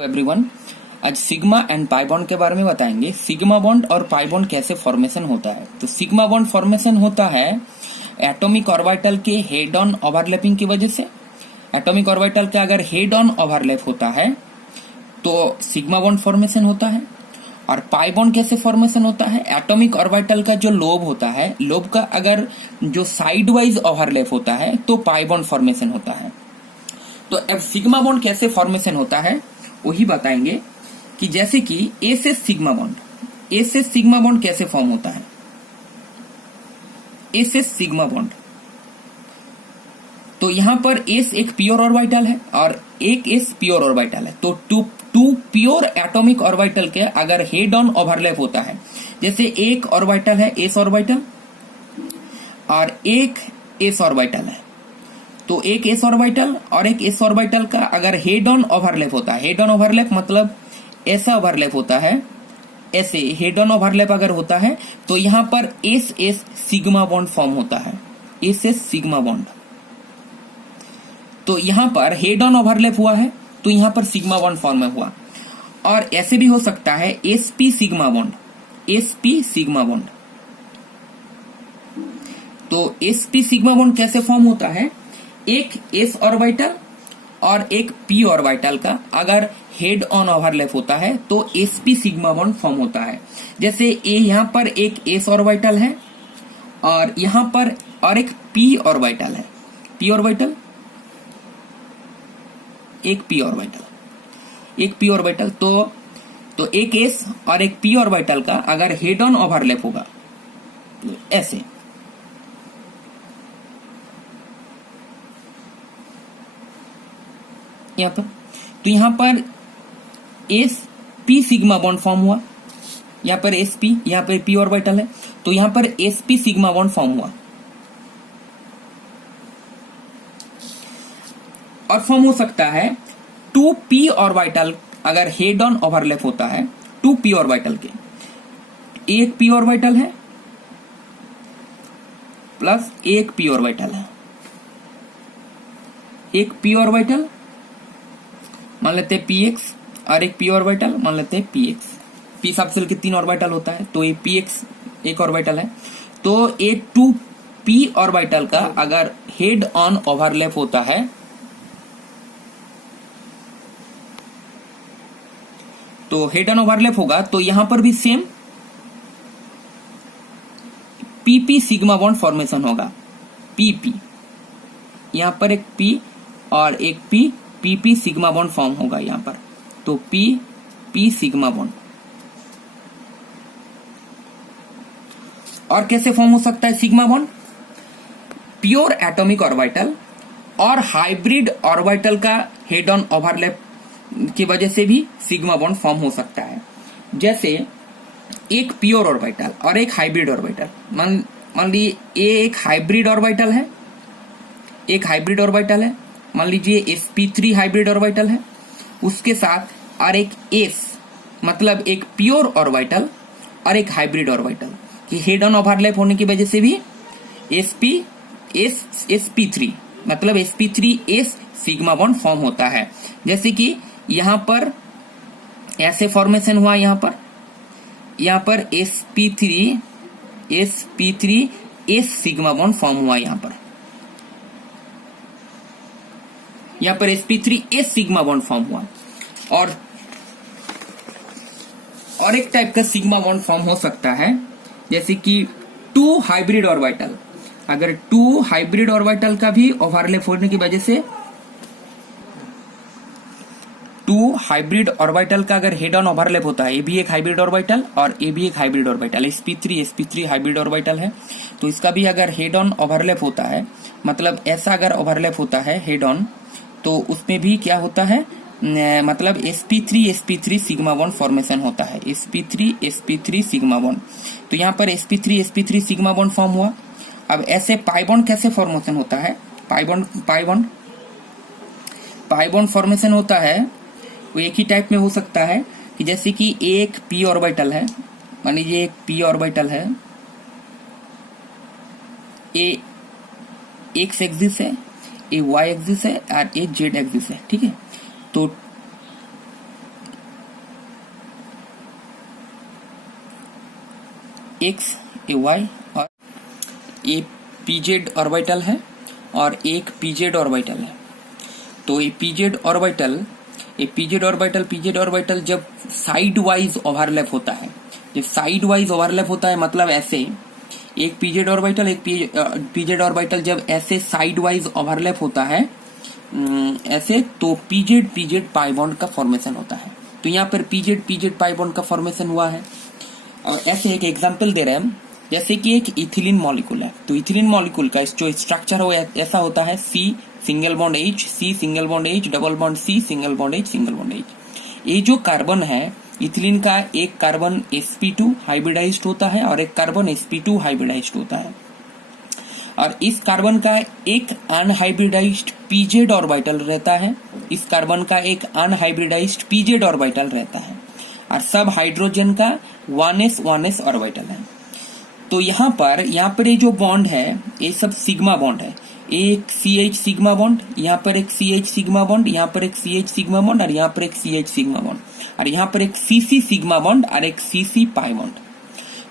Everyone, आज sigma and pi bond के बारे में बताएंगे। सिग्मा बॉन्ड और पाई बॉन्ड कैसे फॉर्मेशन होता है। तो सिग्मा बॉन्ड फॉर्मेशन होता है एटॉमिक ऑर्बिटल के हेड ऑन ओवरलैपिंग की वजह से। एटॉमिक ऑर्बिटल का अगर हेड ऑन ओवरलैप होता है तो सिग्मा बॉन्ड फॉर्मेशन होता है। और पाई बॉन्ड कैसे फॉर्मेशन होता है, एटॉमिक ऑर्बिटल का जो लोब होता है, लोब का अगर जो साइड वाइज ओवरलैप होता है तो पाई बॉन्ड फॉर्मेशन होता है। तो अब सिग्मा बॉन्ड कैसे फॉर्मेशन होता है वही बताएंगे कि जैसे कि ए से सिग्मा बॉन्ड कैसे फॉर्म होता है। ए से सिग्मा बॉन्ड, तो यहां पर एस एक प्योर ऑर्बिटल है और एक एस प्योर ऑर्बिटल है। तो टू प्योर एटॉमिक ऑर्बिटल के अगर हेड ऑन ओवरलैप होता है, जैसे एक ऑर्बिटल है एस ऑर्बिटल और एक एस ऑर्बिटल है, तो एक एस ऑर्बिटल और एक एस ऑर्बिटल का अगर हेड ऑन ओवरलैप होता है, हेड ऑन ओवरलैप मतलब ऐसा ओवरलैप होता है, ऐसे हेड ऑन ओवरलैप अगर होता है तो यहां पर S S sigma bond form होता है। एस एस सिग्मा बॉन्ड, तो यहां पर हेड ऑन ओवरलैप हुआ है तो यहां पर सिग्मा बॉन्ड फॉर्म हुआ। और ऐसे भी हो सकता है SP sigma bond, SP sigma bond. तो एसपी सिग्मा बॉन्ड कैसे फॉर्म होता है, एक एस ऑर्बिटल और एक पी ऑर्बिटल का अगर हेड ऑन ओवरलैप होता है तो एसपी सिग्मा बॉन्ड फॉर्म होता है। जैसे यहां पर एक एस ऑर्बिटल है और यहां पर और एक पी ऑर्बिटल है, पी ऑर्बिटल, एक पी ऑर्बिटल, एक पी ऑर्बिटल। तो एक एस और एक पी ऑर्बिटल का अगर हेड ऑन ओवरलैप होगा ऐसे, यहां पर, तो यहां पर S P sigma bond form हुआ, यहां पर एस पी, यहां पर पी ऑर्बिटल है तो यहां पर S P sigma bond form हुआ। और फॉर्म हो सकता है टू पी ऑर्बिटल अगर हेड ऑन ओवरलैप होता है, टू पी ऑर्बिटल के, एक पी ऑर्बिटल है प्लस एक पी ऑर्बिटल है, एक पी ऑर्बिटल मान लेते हैं पी एक्स और एक पी ऑर्बिटल मान लेते हैं पी एक्स। पी सब सेल के 3 ऑर्बिटल होता है तो ये पी एक्स एक ऑर्बिटल है। तो एक टू पी ऑर्बिटल का अगर हेड ऑन ओवरलैप होता है तो हेड ऑन ओवरलैप होगा तो यहां पर भी same PP sigma bond formation होगा। पीपी, यहां पर एक पी और एक P, PP sigma bond form होगा यहां पर। तो पी सिग्मा बॉन्ड। और कैसे फॉर्म हो सकता है sigma bond, pure atomic orbital और हाइब्रिड ऑर्बिटल का हेड ऑन ओवरलैप की वजह से भी सिग्मा बॉन्ड फॉर्म हो सकता है। जैसे एक प्योर ऑर्बिटल और एक हाइब्रिड ऑर्बिटल, मान लीजिए ये एक हाइब्रिड ऑर्बिटल है, एक हाइब्रिड ऑर्बिटल है, मान लीजिए sp3 हाइब्रिड ऑर्बिटल है, उसके साथ और एक एस मतलब एक प्योर ऑर्बिटल और एक हाइब्रिड ऑर्बिटल की हेड ऑन ओवरलैप होने की वजह से भी sp3 मतलब sp3s सिग्मा बॉन्ड फॉर्म होता है। जैसे कि यहां पर ऐसे फॉर्मेशन हुआ, यहां पर sp3s सिग्मा बॉन्ड फॉर्म हुआ, यहां पर sp3s सिग्मा बॉन्ड फॉर्म हुआ। और एक टाइप का सिग्मा बॉन्ड फॉर्म हो सकता है जैसे कि टू हाइब्रिड ऑर्बिटल, अगर टू हाइब्रिड ऑर्बिटल का भी ओवरलैप होने की वजह से, टू हाइब्रिड ऑर्बिटल का अगर हेड ऑन ओवरलैप होता है, ये भी एक हाइब्रिड ऑर्बिटल और ये भी एक hybrid orbital, sp3 hybrid orbital है, तो इसका भी अगर हेड ऑन ओवरलैप होता है, मतलब ऐसा अगर ओवरलैप होता है हेड ऑन, तो उसमें भी क्या होता है, मतलब sp3 सिग्मा बॉन्ड फॉर्मेशन होता है, sp3 सिग्मा बॉन्ड। तो यहाँ पर sp3 सिग्मा बॉन्ड फॉर्म हुआ। अब ऐसे पाई बॉन्ड कैसे फॉर्मेशन होता है, पाई बॉन्ड फॉर्मेशन होता है वो एक ही टाइप में हो सकता है कि जैसे कि एक पी ऑर्बिटल है, मान लीजिए एक पी ऑर्बिटल है, ए एक्स एक्सिस है, ए वाई एक्सिस है और ए जेड एक्सिस है, ठीक है। तो एक्स ए वाई और ए पीजेड ऑर्बिटल है और एक पीजेड ऑर्बिटल है। तो ये पीजेड ऑर्बिटल जब साइड वाइज ओवरलैप होता है, जब साइड वाइज ओवरलैप होता है मतलब ऐसे एक पीजेड ऑर्बिटल जब ऐसे साइड वाइज ओवरलैप होता है ऐसे, तो पीजेड पाई बॉन्ड का फॉर्मेशन होता है। तो यहाँ पर पीजेड पाई बॉन्ड का फॉर्मेशन हुआ है। और ऐसे एक एग्जांपल दे रहे हैं हम, जैसे कि एक इथिलीन मॉलिक्यूल है, तो इथिलीन मॉलिक्यूल का जो स्ट्रक्चर हो ऐसा होता है C single bond H, C single bond H, double bond C, single bond H, single bond H। ये जो कार्बन है इथिलीन का, एक कार्बन sp2 हाइब्रिडाइज्ड होता है और एक कार्बन sp2 हाइब्रिडाइज्ड होता है। और इस कार्बन का एक अनहाइब्रिडाइज्ड पीजेड ऑर्बिटल रहता है, इस कार्बन का एक अनहाइब्रिडाइज्ड पीजेड ऑर्बिटल रहता है और सब हाइड्रोजन का 1s ऑर्बिटल है। तो यहाँ पर ये जो बॉन्ड है ये सब सिग्मा बॉन्ड है। एक CH सिग्मा बॉन्ड, यहाँ पर एक CH सिग्मा बॉन्ड, यहाँ पर एक CH सिग्मा बॉन्ड और यहाँ पर एक CH सिग्मा बॉन्ड और यहाँ पर एक CC सिग्मा बॉन्ड और एक CC पाई बॉन्ड।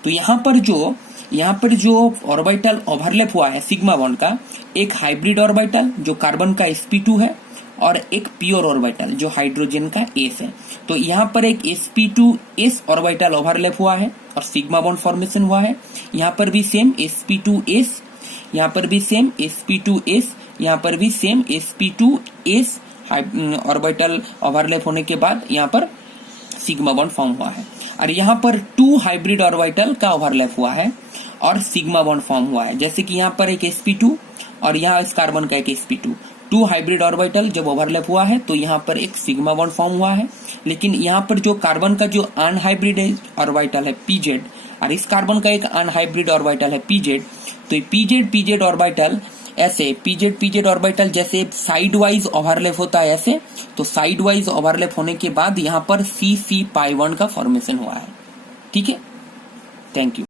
तो यहाँ पर जो ऑर्बिटल ओवरलैप हुआ है सिग्मा बॉन्ड का, एक हाइब्रिड ऑर्बिटल जो कार्बन का sp2 है और एक प्योर ऑर्बिटल जो हाइड्रोजन का s है। तो यहाँ पर एक sp2s ऑर्बिटल ओवरलैप हुआ है और सिग्मा बॉन्ड फॉर्मेशन हुआ है। यहाँ पर भी सेम sp2s, यहाँ पर भी सेम sp2s, यहाँ पर भी सेम sp2s ऑर्बिटल ओवरलैप होने के बाद यहाँ पर सिग्मा बॉन्ड फॉर्म हुआ है। और यहाँ पर 2 हाइब्रिड ऑर्बिटल का ओवरलैप हुआ है और सिग्मा बॉन्ड फॉर्म हुआ है। जैसे कि यहाँ पर एक sp2 और यहाँ इस कार्बन का एक sp2, 2 हाइब्रिड ऑर्बिटल जब ओवरलैप हुआ है तो यहाँ पर एक सिग्मा बॉन्ड फॉर्म हुआ है। लेकिन यहाँ पर जो कार्बन का जो अनहाइब्रिड ऑर्बिटल है पीजेड और इस कार्बन का एक अनहाइब्रिड ऑर्बिटल है पीजेड, तो ये पीजेड ऑर्बिटल ऐसे पीजेड ऑर्बिटल जैसे साइड वाइज ओवरलैप होता है ऐसे, तो साइड वाइज ओवरलैप होने के बाद यहाँ पर CC पाई बॉन्ड का फॉर्मेशन हुआ है। ठीक है, थैंक यू।